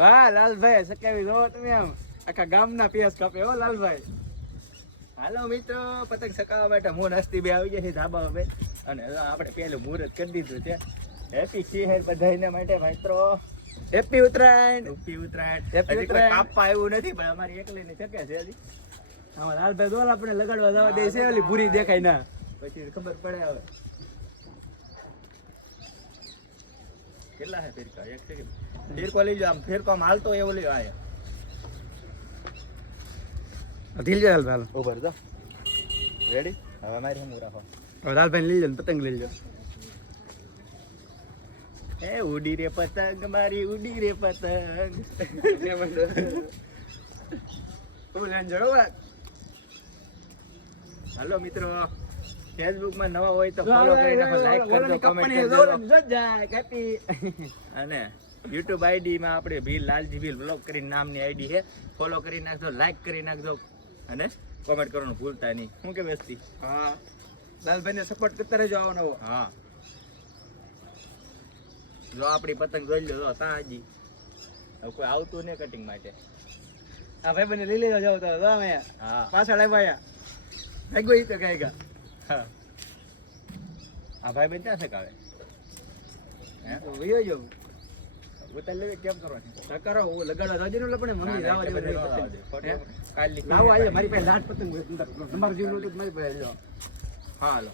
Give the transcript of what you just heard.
વાહ લાલભાઈ સકાવી જો તમે આમ આખા ગામના પેસ કાપે હો લાલભાઈ. હાલો મિત્રો પતંગ સકાવવા માટે હું નસ્તી બે આવી જશે ધાબા હવે અને આપણે પેલું મુહૂર્ત કરી દીધું છે. હેપી સિંહર બધાને માટે મિત્રો. Happy Uttarayan. Happy Uttarayan. Happy Uttarayan. કાપવા આવ્યું નથી પણ અમારી એકલીની શકે છે હજી. આમાં લાલભાઈ દોર આપણે લગાડવા જવા દે છે ઓલી પૂરી દેખાય ના પછી ખબર પડે હવે કેટલા હે ફિરકા. એક સેકન્ડ ફિરકો લઈ લો. આમ ફિરકો આમ હાલતો એવો લઈ આયા ઢીલ જાય હાલ ઉપર તો રેડી. હવે મારી હું રાખો હવે લાલભાઈ લઈ લો પતંગ લઈ લો. એ ઉડી રે પતંગ મારી ઉડી રે પતંગ. હાલો મિત્રો ફેસબુક માં નવા હોય તો ફોલો કરી નાખો, લાઈક કરજો, કમેન્ટ કરજો અને યુટ્યુબ આઈડી માં આપણે ભીલ લાલજી ભીલ બ્લોગ કરીને નામની આઈડી છે. ફોલો કરી નાખજો, લાઈક કરી નાખજો અને કોમેન્ટ કરવાનું ભૂલતા નહીં. શું કે બેસતી? હા લાલભાઈ ને સપોર્ટ કરતા રહેજો આવો નવો. હા જો આપણી પતંગ જોઈ લો જો તાજી. હવે કોઈ આવતું ને કટિંગ માટે. આ ભાઈ બને લઈ લેવા જાવ તો અમે હા પાછળ આવ્યા ભાગ્યો ઈ તો ગાયગા. હા આ ભાઈ બન ક્યાં સકાવે હે તો વયો જો ઉતાર લે કેમ કરવાની સકારો હું લગાડવા જાજે ને પણ મમ્મી લાવવા દે કાલ લાવો આજે મારી પાસે લાટ પતંગ નંબર જીવનું તો મારી પાસે લ્યો. હા હાલો